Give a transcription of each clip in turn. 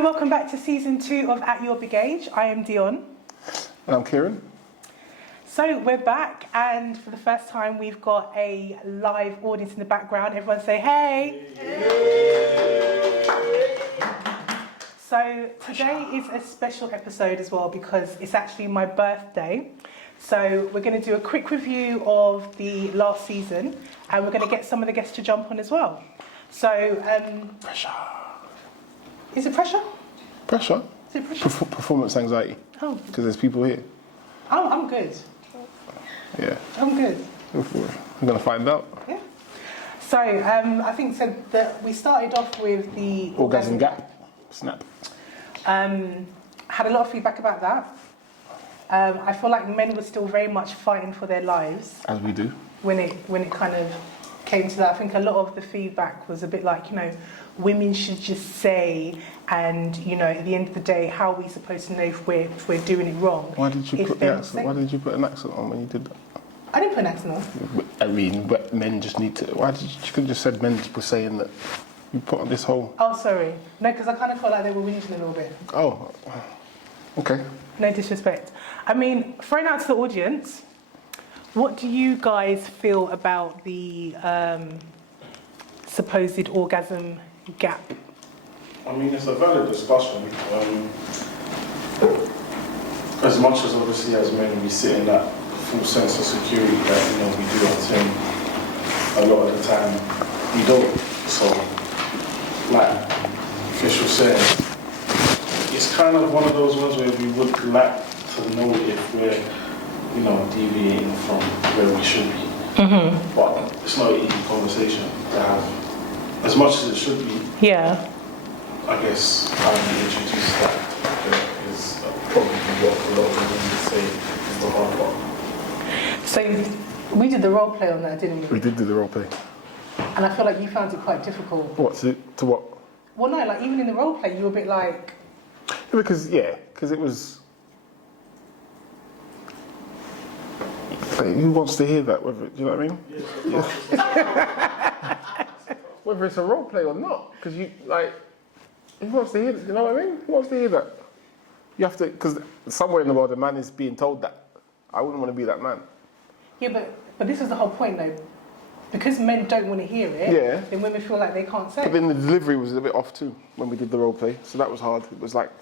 Hi, welcome back to season 2 of At Your Big Age. I am Dionne. And I'm Kieron. So we're back, and for the first time we've got a live audience in the background. Everyone say hey. So today is a special episode as well because it's actually my birthday. So we're going to do a quick review of the last season, and we're going to get some of the guests to jump on as well. So, Pressure. Is it pressure? Pressure? Is it pressure? Performance anxiety. Oh. Because there's people here. I'm good. Yeah. I'm good. I'm going to find out. Yeah. So, I think that we started off with the Orgasm gap. Snap. Had a lot of feedback about that. I feel like men were still very much fighting for their lives. As we do. When it kind of came to that, I think a lot of the feedback was a bit like, women should just say, and at the end of the day, how are we supposed to know if we're doing it wrong? Why did you put the accent? Why did you put an accent on when you did that? I didn't put an accent on. I mean, but men just need to. Why did you could have just said men were saying that? You put on this whole. Oh, sorry. No, because I kind of felt like they were whinging a little bit. Oh, okay. No disrespect. I mean, thrown out to the audience, what do you guys feel about the supposed orgasm gap? I mean, it's a valid discussion. As much as obviously as men we sit in that full sense of security that we do attain, a lot of the time we don't. So, like Fish was saying, it's kind of one of those ones where we would like to know if we're deviating from where we should be. Mm-hmm. But it's not an easy conversation to have. As much as it should be. Yeah. I guess how we introduce that is probably what a lot of women would say is the hard part. So we did the role play on that, didn't we? We did do the role play. And I feel like you found it quite difficult. What to what? Well, no, like even in the role play, you were a bit like. Because it was. Who wants to hear that? Do you know what I mean? Yeah. Whether it's a role play or not, because who wants to hear that? You know what I mean? Who wants to hear that? You have to, because somewhere in the world, a man is being told that. I wouldn't want to be that man. Yeah, but this is the whole point, though. Because men don't want to hear it, then women feel like they can't say. But then the delivery was a bit off too when we did the role play, so that was hard. It was like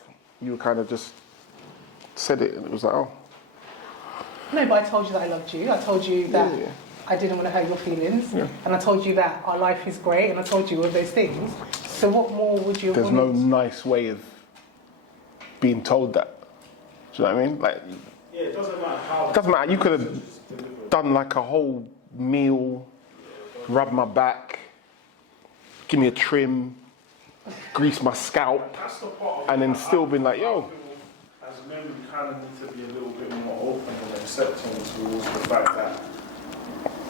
you were kind of just said it, and it was like, oh. No, but I told you that I loved you. I told you that I didn't want to hurt your feelings, and I told you that our life is great, and I told you all of those things. So what more would you have There's no nice way of being told that. Do you know what I mean? It doesn't matter how. It doesn't matter. You could have done like a whole meal, rub my back, give me a trim, grease my scalp, and then still been like, yo. As men, we kind of need to be a little bit more open and accepting towards the fact that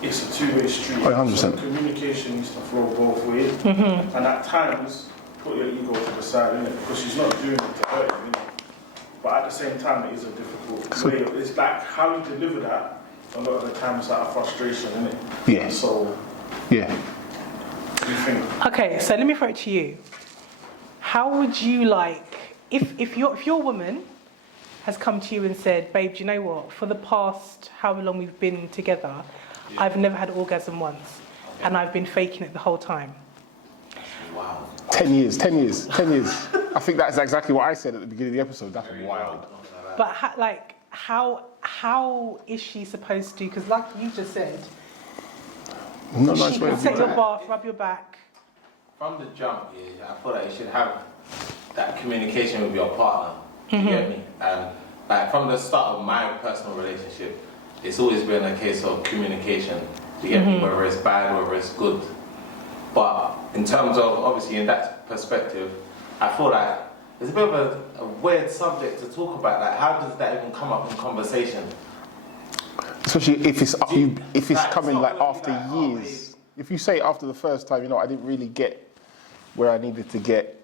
it's a two-way street. 100%. So communication needs to flow both ways. Mm-hmm. And at times, put your ego to the side, innit? Because she's not doing it to hurt you, innit? But at the same time, it is a difficult way. It's like how you deliver that, a lot of the time it's like a frustration, innit? Yeah. So, yeah. you think? Okay, so let me throw it to you. How would you like, if your woman has come to you and said, babe, do you know what? For the past however long we've been together, I've never had an orgasm once. And I've been faking it the whole time. Wow. 10 years. I think that's exactly what I said at the beginning of the episode. That's wild. But how is she supposed to? Because like you just said, No she nice way can of set doing your bath, rub your back. From the jump, I feel like you should have that communication with your partner. You get me? Like from the start of my personal relationship, it's always been a case of communication. You get me? Whether it's bad, whether it's good. But in terms of, obviously, in that perspective, I feel like it's a bit of a weird subject to talk about. Like, how does that even come up in conversation? Especially if it's coming not like gonna after be like, oh, years. If you say after the first time, I didn't really get where I needed to get.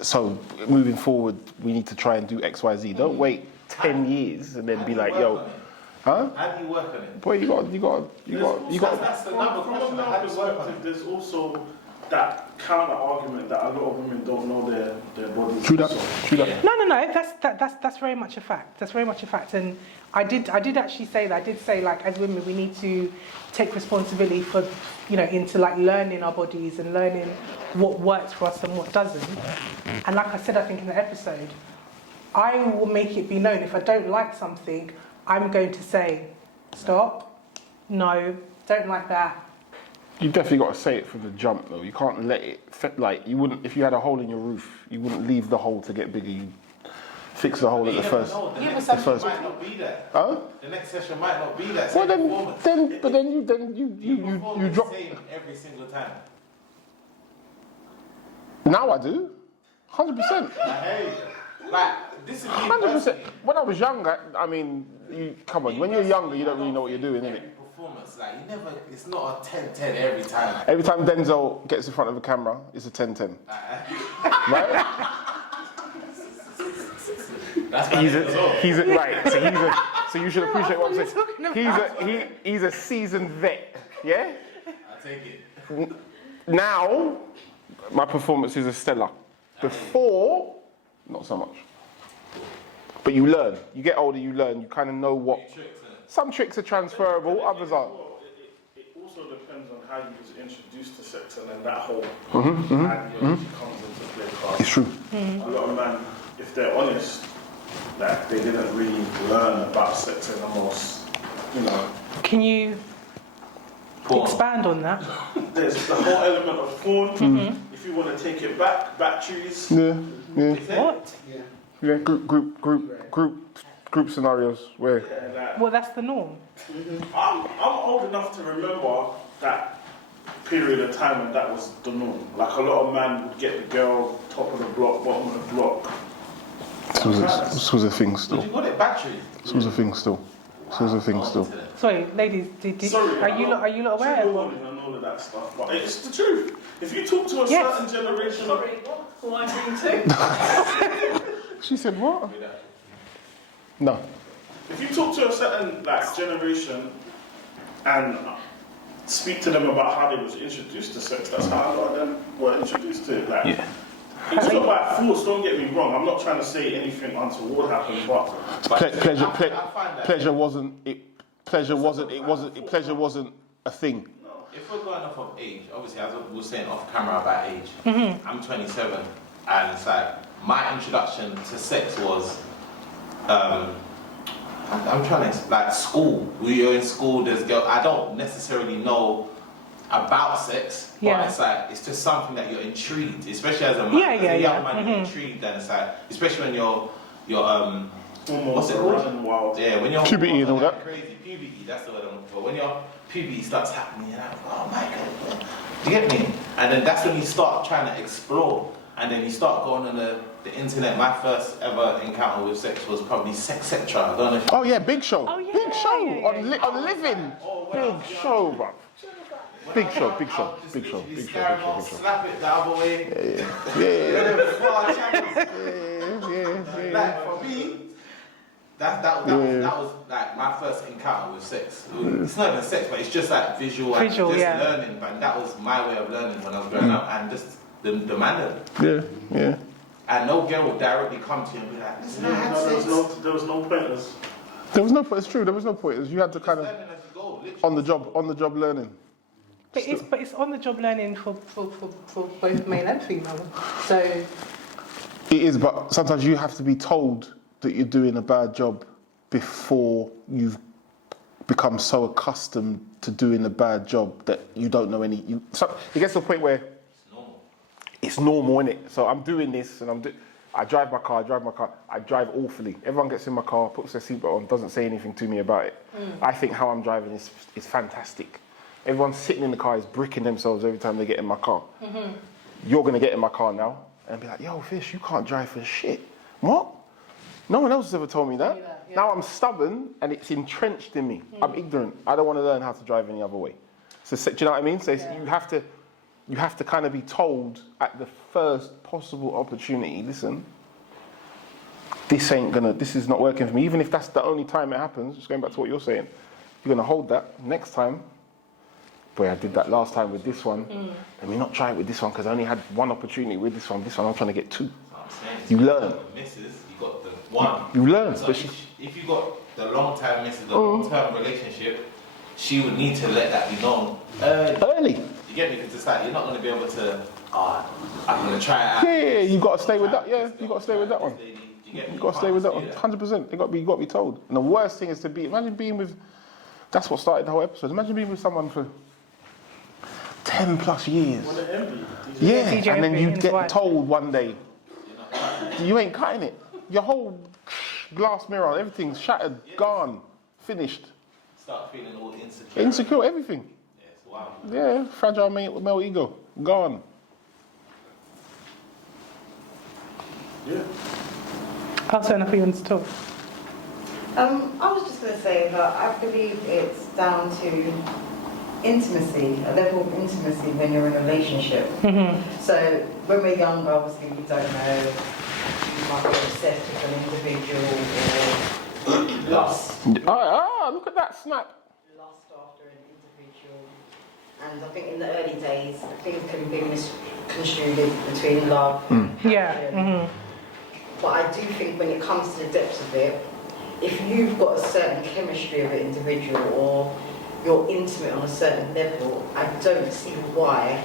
So moving forward, we need to try and do X, Y, Z. Don't wait 10 years and then be like, yo, huh? How do you work on it? Boy, you got. That's another From question. a male How do you work on perspective, it? there's also that counter argument that a lot of women don't know their bodies. True that. So, True that. No, that's very much a fact. That's very much a fact. And I did actually say that. I did say, like, as women, we need to take responsibility for, into like learning our bodies and learning what works for us and what doesn't. And like I said, I think in the episode, I will make it be known if I don't like something, I'm going to say, stop, no, don't like that. You definitely got to say it from the jump, though. You can't let it like you wouldn't if you had a hole in your roof. You wouldn't leave the hole to get bigger. You fix the hole at the first. The Yeah, next but session first- might not be that. Huh? The next session might not be that. Well, same performance. then you perform the drop. same every single time. Now I do, 100%. Hey, like this is me 100%. personally. When I was younger, I mean, come on. When you're younger, you don't really know what you're doing, Every innit? performance, like you never. It's not a 10-10 every time. Every time Denzel gets in front of a camera, it's a 10-10. Right? That's my name as well. Right. So you should appreciate what I'm saying. He's a seasoned vet. Yeah. I take it. Now, my performances are stellar. Before, not so much. But you learn. You get older, you learn. You kind of know what. Some tricks are transferable, others aren't. It also depends on how you was introduced to sex, and then that whole ideology comes into play. 'Cause It's true. a lot of men, if they're honest, that they didn't really learn about sex in the most, Can you Porn. expand on that? There's the whole element of porn. If you want to take it back, batteries. Yeah. What? Yeah. Group scenarios where. Well, that's the norm. I'm old enough to remember that period of time when that was the norm. Like a lot of men would get the girl top of the block, bottom of the block. This was a thing still. Would you call it battery? This was a thing still. Sorry, ladies, Sorry, are you lot aware? Trigger warning and all of that stuff, but it's the truth. If you talk to a certain generation, Who I'm being to? She said what? No. if you talk to a certain generation and speak to them about how they was introduced to sex, that's how a lot of them were introduced to it. It's not by force. Don't get me wrong. I'm not trying to say anything untoward happened, but Pleasure wasn't a thing. If we're going off of age, obviously, as we were saying off camera about age, I'm 27, and it's like my introduction to sex was, I'm trying to like school. We are in school. There's girl. I don't necessarily know about sex, but it's like it's just something that you're intrigued, especially as a man. As a young man, you're intrigued, and it's like, especially when you're what's it called? Wild. Yeah, when you're Puberty and all that. crazy puberty, that's the word I'm looking for. When your puberty starts happening, you're like, oh my god, do you get me? And then that's when you start trying to explore, and then you start going on the internet. My first ever encounter with sex was probably Sexcetera. I don't know if Oh yeah, Big Show. Oh, yeah, Big Show yeah, yeah. on Living. Big Show, bro. Big show. Slap it the other way. Yeah. Like for me, that was like my first encounter with sex. It's not even sex, but it's just like visual and just learning. But that was my way of learning when I was growing up, and just the man. Yeah. And no girl would directly come to you and be like, listen, I had sex. There was no pointers. It's true. There was no point. You had to kind of Learning as you go, literally. on the job learning. But it's on the job learning for both male and female. So It is, but sometimes you have to be told that you're doing a bad job before you've become so accustomed to doing a bad job that you don't know any. It gets to a point where it's normal, innit? So I'm doing this, and I drive my car. I drive awfully. Everyone gets in my car, puts their seatbelt on, doesn't say anything to me about it. I think how I'm driving is fantastic. Everyone sitting in the car is bricking themselves every time they get in my car. You're going to get in my car now and be like, yo, Fish, you can't drive for shit. What? No one else has ever told me that. Now I'm stubborn and it's entrenched in me. I'm ignorant. I don't want to learn how to drive any other way. So do you know what I mean? So you have to kind of be told at the first possible opportunity, listen, this is not working for me. Even if that's the only time it happens, just going back to what you're saying, you're going to hold that. Next time, boy, I did that last time with this one. Let me not try it with this one because I only had one opportunity with this one. This one I'm trying to get two. You learn. Misses, you got the one. You learn. So if you got the long time misses, the long term relationship, she would need to let that be known Early. You get me? Because it's like you're not going to be able to. I'm going to try it out. Yeah, you got to stay with that. Yeah, you got to stay with that one. You get me? You got to stay with that one. 100%. You got to be told. And the worst thing is to be. Imagine being with. That's what started the whole episode. Imagine being with someone for 10 plus years. What the envy? Yeah, TJ and then you and his get wife. told one day you ain't cutting it. Your whole glass mirror, everything's shattered, gone, finished. Start feeling all insecure. Insecure, everything. Yeah, it's wild. Yeah, fragile male ego, gone. Yeah. I'll turn off you want to talk. I was just going to say that I believe it's down to intimacy, a level of intimacy when you're in a relationship. So when we're younger, obviously we don't know. You might be obsessed with an individual or lust Look at that snap. after an individual. And I think in the early days, things can be misconstrued between love and passion. But I do think when it comes to the depths of it, if you've got a certain chemistry of an individual or you're intimate on a certain level, I don't see why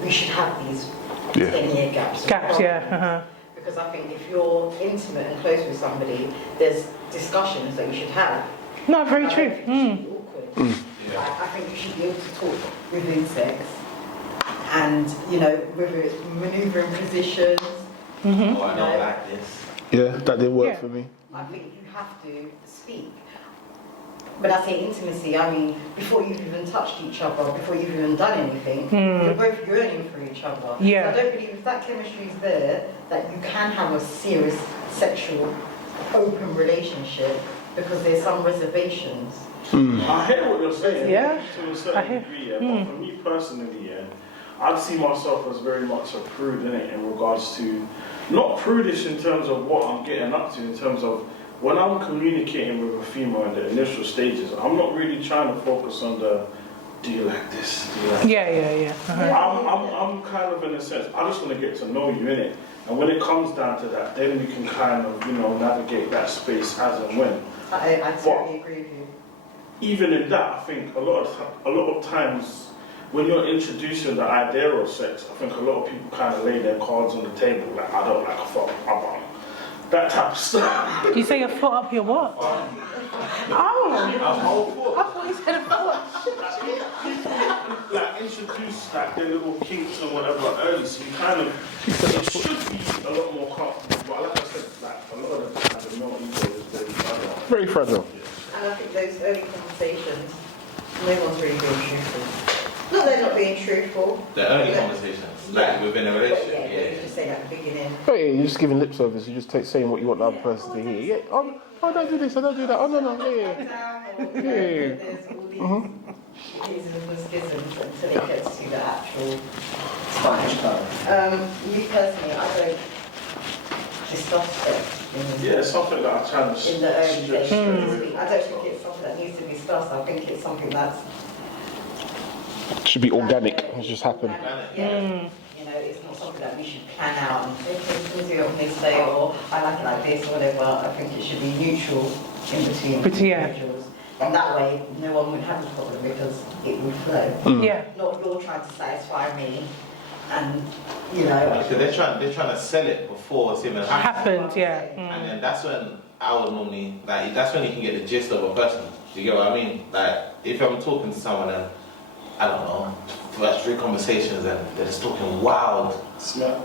we should have these 10-year gaps. Because I think if you're intimate and close with somebody, there's discussions that you should have. No, very I true. don't think it should be awkward. I think you should be able to talk within sex and, whether it's manoeuvring positions. Oh, I don't like this. Yeah, that didn't work for me. I think you have to speak. When I say intimacy, I mean before you've even touched each other, before you've even done anything, you're both yearning for each other. Yeah. So I don't believe if that chemistry is there, that you can have a serious sexual, open relationship because there's some reservations. I hear what you're saying. Yeah. To a certain degree, yeah. But for me personally, yeah, I'd see myself as very much a prude in it in regards to, not prudish in terms of what I'm getting up to, in terms of when I'm communicating with a female in the initial stages, I'm not really trying to focus on the, do you like this? Do you like I'm kind of in a sense, I just want to get to know you in it. And when it comes down to that, then we can kind of, navigate that space as and when. I totally agree with you. Even in that, I think a lot of times when you're introducing the idea of sex, I think a lot of people kind of lay their cards on the table, like, I don't like a fuck, that type of stuff. You say your foot up your what? Oh! I thought you said a foot. Like introduce like their little kinks and whatever early, so you kind of, it should be a lot more comfortable. But like I said, like a lot of the time, the male ego is very fragile. Very fragile. And I think those early conversations, no one's really being truthful. Not they're not being truthful. The early conversations, like within a But relationship. yeah, you just say at the beginning. Oh yeah, you're just giving lip service. You're just saying what you want the other person to hear. Yeah. Oh, don't do this. I don't do that. Oh no. Yeah. There's all these schisms until it gets to the actual time. Me personally, I don't discuss sex Yeah, it's something that I try to in the early stress days. away. I don't think it's something that needs to be discussed. I think it's something that's Should be organic. It just happen. Yeah. It's not something that we should plan out and say, okay, we'll do it on this day, or I like it like this, or whatever. I think it should be neutral in between individuals. And that way, no one would have a problem because it would flow. Yeah. Not you're trying to satisfy me, and Because they're trying to sell it before it's even happened. Happened, yeah. And then that's when I would normally, like, that's when you can get the gist of a person. Do you get what I mean? Like, if I'm talking to someone and, I don't know, first 3 conversations and they're just talking wild. Smack.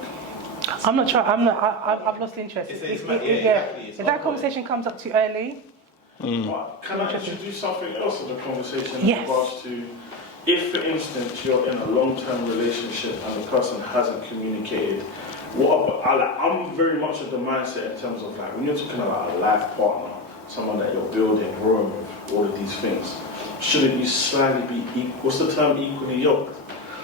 I'm not trying. I've lost interest. If that conversation comes up too early, But can I introduce something else to the conversation in Yes. regards to, if for instance you're in a long-term relationship and the person hasn't communicated, I'm very much of the mindset in terms of like when you're talking about a life partner, someone that you're building, growing with, all of these things, shouldn't you slightly be, what's the term, equally yoked?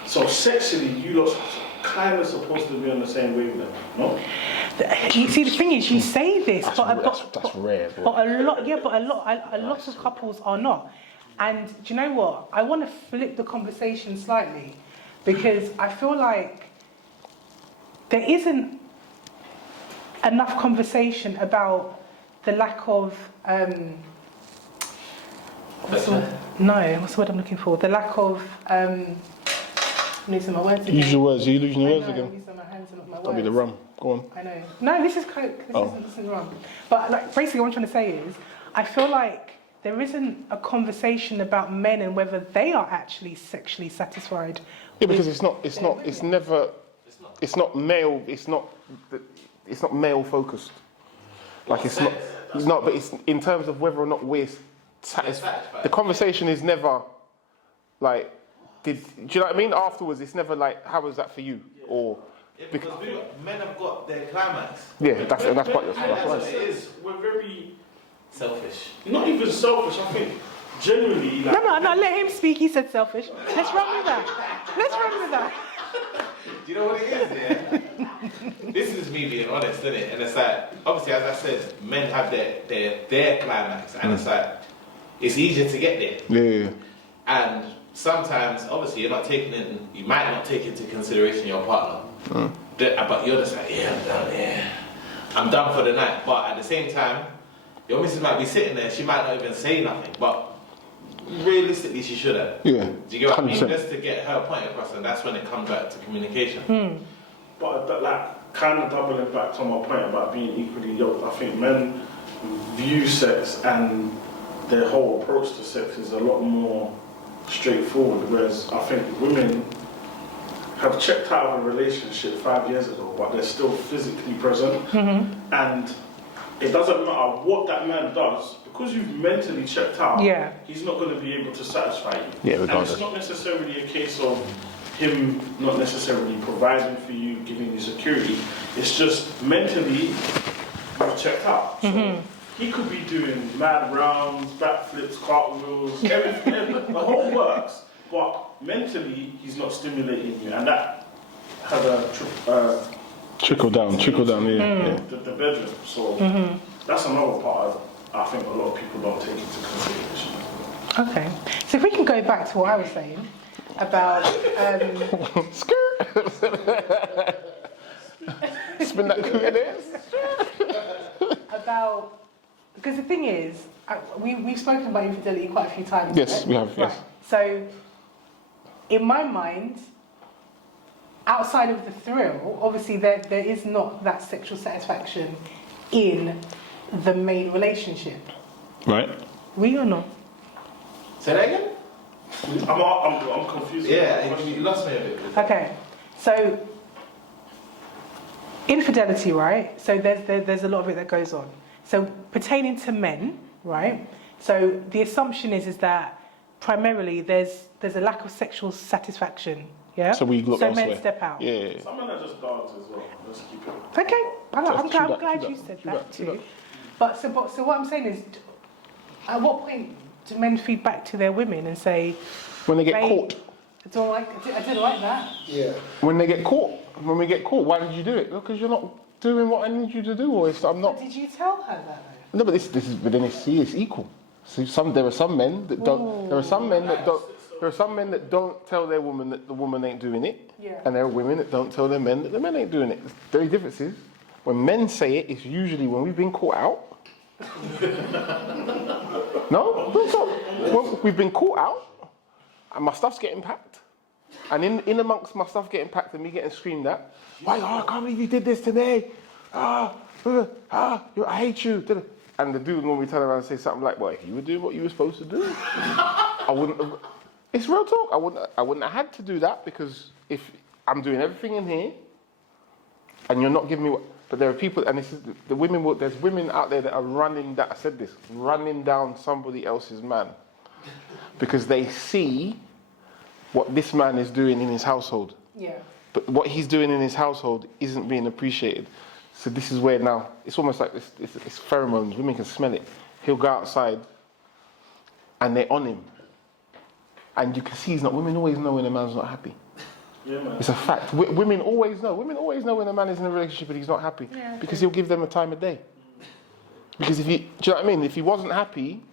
So sexually, you lot kind of supposed to be on the same wavelength, no? you see, the thing is, you say this, That's rare. Bro. but a lot of couples are not. And do you know what? I want to flip the conversation slightly because I feel like there isn't enough conversation about the lack of what's the word I'm looking for? The lack of I'm losing my words again. Use your words. Are you losing your words I'm again? using my hands and not my words. That'll be the rum. Go on. I know. No, this is Coke. This isn't rum. But like, basically, what I'm trying to say is, I feel like there isn't a conversation about men and whether they are actually sexually satisfied. Yeah, because it's not male. It's not male focused. Like it's not. But it's in terms of whether or not we're satisfied. The conversation is never like, do you know what I mean? Afterwards, it's never like, how was that for you? Or because men have got their climax. yeah, that's quite. That's What right. it is, we're very Selfish. not even selfish. I think generally, like, No, let him speak. He said selfish. Let's run with that. Do you know what it is, yeah? This is me being honest, isn't it? And it's like, obviously, as I said, men have their climax, and it's like, it's easier to get there. Yeah. And sometimes, obviously, you might not take into consideration your partner. But you're just like, yeah, I'm done, yeah. I'm done for the night. But at the same time, your missus might be sitting there, she might not even say nothing, but realistically, she should have. Yeah. Do you get what I mean? 100%. Just to get her point across, and that's when it comes back to communication. but like kind of doubling back to my point about being equally yoked. I think men view sex and their whole approach to sex is a lot more straightforward, whereas I think women have checked out of a relationship 5 years ago, but they're still physically present, and it doesn't matter what that man does, because you've mentally checked out, he's not going to be able to satisfy you. Yeah, and regardless. it's not necessarily a case of him not necessarily providing for you, giving you security. It's just mentally you've checked out. So he could be doing mad rounds, backflips, cartwheels, everything, the whole works, but mentally he's not stimulating you, and that has a Trickle down, yeah. the bedroom. So that's another part I think a lot of people don't take into consideration. Okay. So if we can go back to what I was saying about Spin that cookie there. about, because the thing is, we've spoken about infidelity quite a few times. Yes, right? we have. Yes. So in my mind, outside of the thrill, obviously there is not that sexual satisfaction in the main relationship. Right. We or not? Say that again? I'm confused. Yeah, you lost me a bit. Okay, so infidelity, right? So there's a lot of it that goes on. So pertaining to men, right? So the assumption is that primarily there's a lack of sexual satisfaction. Yeah. So we look So elsewhere. men step out. Yeah. Some men are just dogs as well. Let's keep it. Okay, I'm True glad that, you true said that, that true too. But what I'm saying is, at what point do men feed back to their women and say, When they get "Babe, caught. I didn't like that. Yeah. When they get caught. When we get caught, why did you do it? Because you're not doing what I need you to do, or I'm not. But did you tell her that though? No, but this is, but then it's equal. So there are some men that don't. There are some men that don't. There are some men that don't tell their woman that the woman ain't doing it, and there are women that don't tell their men that the men ain't doing it. There's very differences. When men say it, it's usually when we've been caught out. No, when we've been caught out, and my stuff's getting packed, and in amongst my stuff getting packed and me getting screamed at, why? Oh, I can't believe you did this today. I hate you. And the dude would normally turn around and say something like, "Well, if you were doing what you were supposed to do, I wouldn't have." It's real talk. I wouldn't have had to do that, because if I'm doing everything in here, and you're not giving me what. But there are people, and this is the women. There's women out there that are running down somebody else's man, because they see what this man is doing in his household. Yeah. But what he's doing in his household isn't being appreciated. So this is where now it's almost like it's pheromones. Women can smell it. He'll go outside, and they're on him, and you can see he's not. Women always know when a man's not happy. Yeah, man. It's a fact. Women always know. Women always know when a man is in a relationship and he's not happy, because he'll give them a time of day. Because do you know what I mean? If he wasn't happy,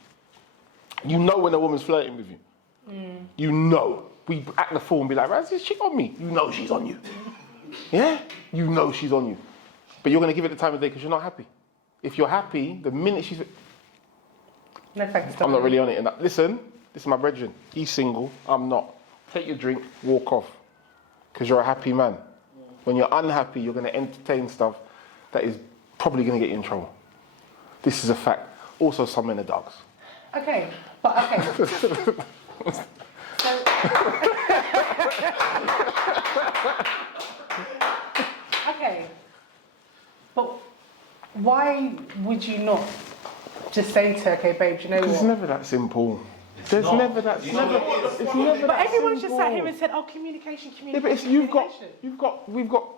You know when a woman's flirting with you. You know. We act the fool and be like, "Right, is this chick on me?" You know she's on you. Yeah? You know she's on you. But you're going to give it the time of day because you're not happy. If you're happy, the minute she's... No thanks. I'm not really on it. And listen, this is my brethren. He's single. I'm not. Take your drink, walk off. Because you're a happy man. When you're unhappy, you're going to entertain stuff that is probably going to get you in trouble. This is a fact. Also, some men are dogs. Okay, but okay. Okay, but why would you not just say to her, okay, babe, do you know Because what? it's never that simple. There's never that. It's never But that everyone's just sat simple. here and said, oh, communication. Yeah, but it's, we've got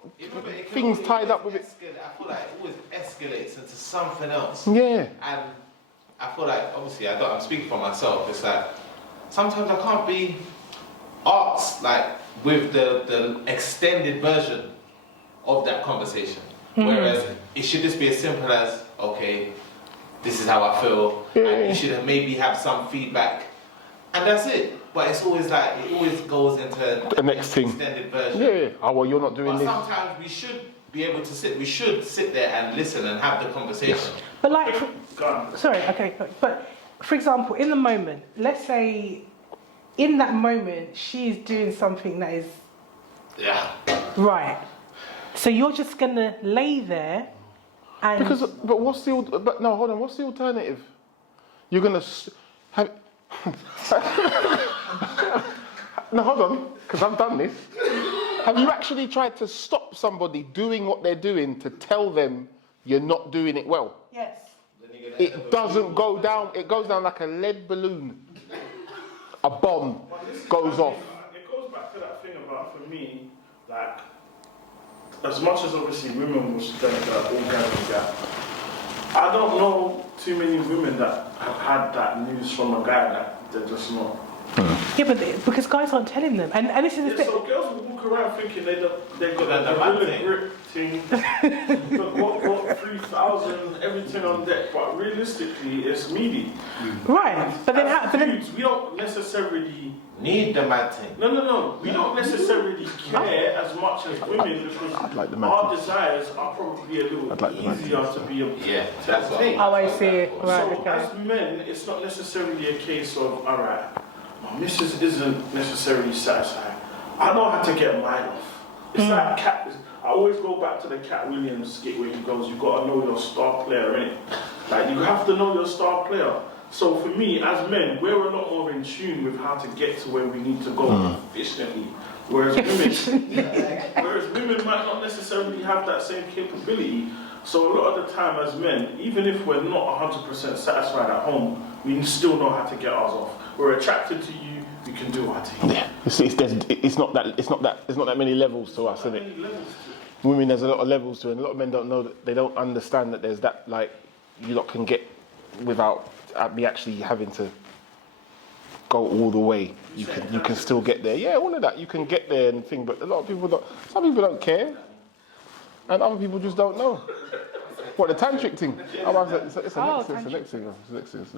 things tied up with it. I feel like it always escalates into something else. Yeah. And I feel like, obviously, I'm speaking for myself. It's like sometimes I can't be asked like with the extended version of that conversation. Whereas it should just be as simple as, okay, this is how I feel, and you should maybe have some feedback, and that's it. But it's always like, it always goes into The next thing. extended version. Yeah. Oh, well, you're not doing But this. sometimes we should be able to sit there and listen and have the conversation. But like, sorry, okay, but for example, in the moment, let's say in that moment, she is doing something that is right. So you're just gonna lay there and... But what's the... But no, hold on. What's the alternative? You're going to have... No, hold on, because I've done this. Have you actually tried to stop somebody doing what they're doing to tell them you're not doing it well? Yes. It doesn't go down. It goes down like a lead balloon. A bomb goes off. It goes back to that thing about, for me, like, as much as obviously women will stand that orgasm gap, I don't know too many women that have had that news from a guy that they're just not. Yeah, but because guys aren't telling them, and this is the thing. So girls will walk around thinking they've got that romantic grip thing, got 3,000, everything on deck, but realistically, it's meaty. Right, but then how? But then Dudes, we don't necessarily Need the mad thing. No. We don't necessarily care as much as women because like the mad our thing. desires are probably a little I'd like the mad easier to be able to that's what attain. oh, I see. Right, So okay. as men, it's not necessarily a case of, all right, my missus isn't necessarily satisfied. I know how to get mine off. It's like Cat. I always go back to the Cat Williams skit where he goes, you got to know your star player, innit? Like, you have to know your star player. So for me, as men, we're a lot more in tune with how to get to where we need to go efficiently. Whereas women might not necessarily have that same capability. So a lot of the time as men, even if we're not 100% satisfied at home, we still know how to get ours off. We're attracted to you, we can do our thing. Yeah. It's not that many levels to us, is it? Women, there's a lot of levels to it, and a lot of men don't know that, they don't understand that there's that, like, you lot can get without me actually having to go all the way. You can still get there. Yeah, all of that. You can get there and thing, but a lot of people don't. Some people don't care, and other people just don't know. What, the tantric thing? It's the next thing.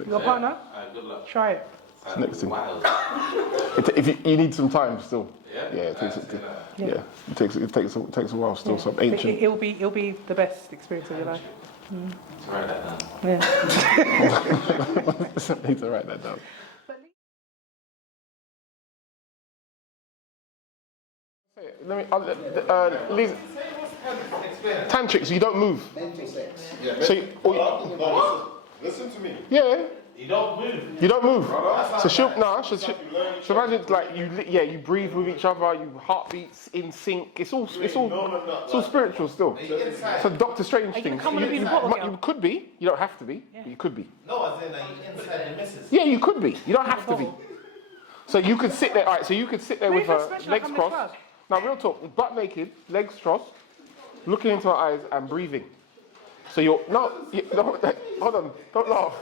Your partner? Good luck. Try it. It's the next thing. Wow. If you need some time still. Yeah? Yeah, it takes a while still. Some ancient. It'll be the best experience of your life. Write that down. Yeah. I need to write that down. Let me leave. Tantrics, you don't move. Yeah. So Listen to me. yeah, You don't move. you don't move. So she'll imagine it's like you breathe with each other, you heartbeats in sync. It's all spiritual still. So Doctor Strange Are you things. gonna come with a big bottle, girl? You could be. You don't have to be. But you could be. No, as in, you inside the missus. Yeah, you could be. You don't have to be. So you could sit there. All right. So you could sit there with Maybe her that's special, legs like I'm in crossed. Now, real talk, butt naked, legs crossed, looking into her eyes and breathing. So hold on, don't laugh.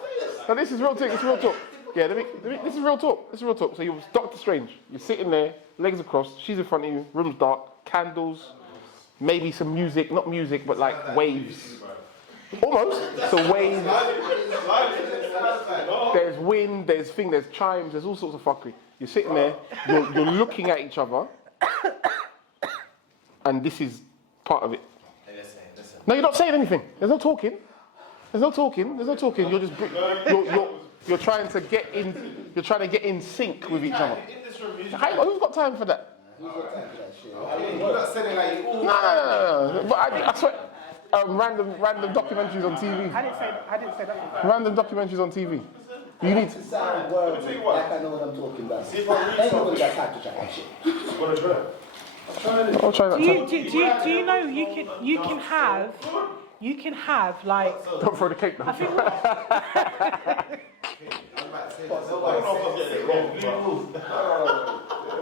Now this is real talk. This is real talk. Yeah, this is real talk. This is real talk. So you're Doctor Strange. You're sitting there, legs are crossed. She's in front of you. Room's dark. Candles. Maybe some music, not music, but like waves. Almost. It's a wave. There's wind, there's chimes, there's all sorts of fuckery. You're sitting there, you're looking at each other, and this is part of it. Listen. No, you're not saying anything. There's no talking. You're just you're trying to get in. You're trying to get in sync with each other. Hang on, who's got time for that? Who's got time for that shit? You're not saying like you all. No. But I swear, random documentaries on TV. I didn't say that. Random documentaries on TV. You need to. Sound words like I know what I'm talking about. Ain't nobody got time to chat that shit. I'll try that. Do you know you can have like. Don't throw the cake now.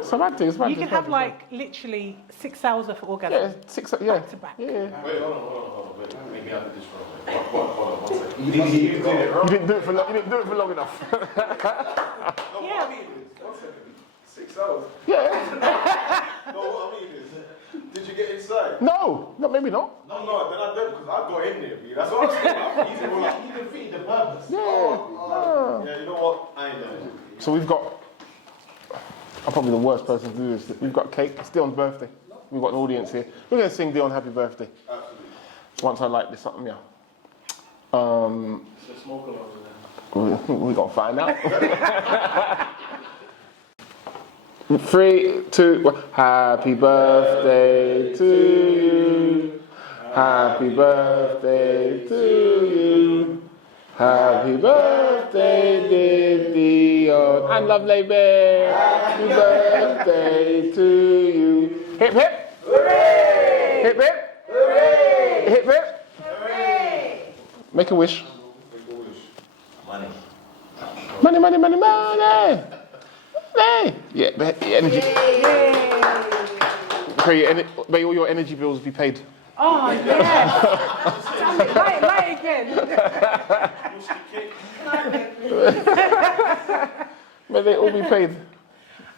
Semantics. You can have like literally 6 hours of orgasm. Yeah, 6. Yeah. Back to back. Yeah. Wait, hold on. Maybe I did this wrong. Hold on 1 second. You did it wrong. You didn't do it for long enough. Yeah. 6 hours. Yeah. No, what I mean is, did you get inside? No, maybe not. No, then I don't, because I got in there, B. That's what I'm saying. You can feed the purpose. Yeah. Yeah, you know what? I ain't done it. So we've got. I'm probably the worst person to do this. We've got cake. It's Dionne's birthday. We've got an audience here. We're going to sing Dionne happy birthday. Absolutely. Once I light this up, yeah. It's a smoke alarm there. We got to find out. 3, 2, 1. Happy birthday to you. Happy birthday to you. Happy birthday, dear Dionne. And lovely babe. Happy birthday to you. Hip hip. Hooray! Hip hip. Hooray! Hip hip. Hooray! Make a wish. Money. Money. Hey. Yeah, energy. May all your energy bills be paid. Oh yes. Damn it, lie again. May they all be paid.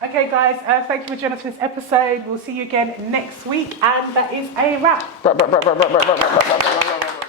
Okay, guys. Thank you for joining us for this episode. We'll see you again next week, and that is a wrap. Wrap.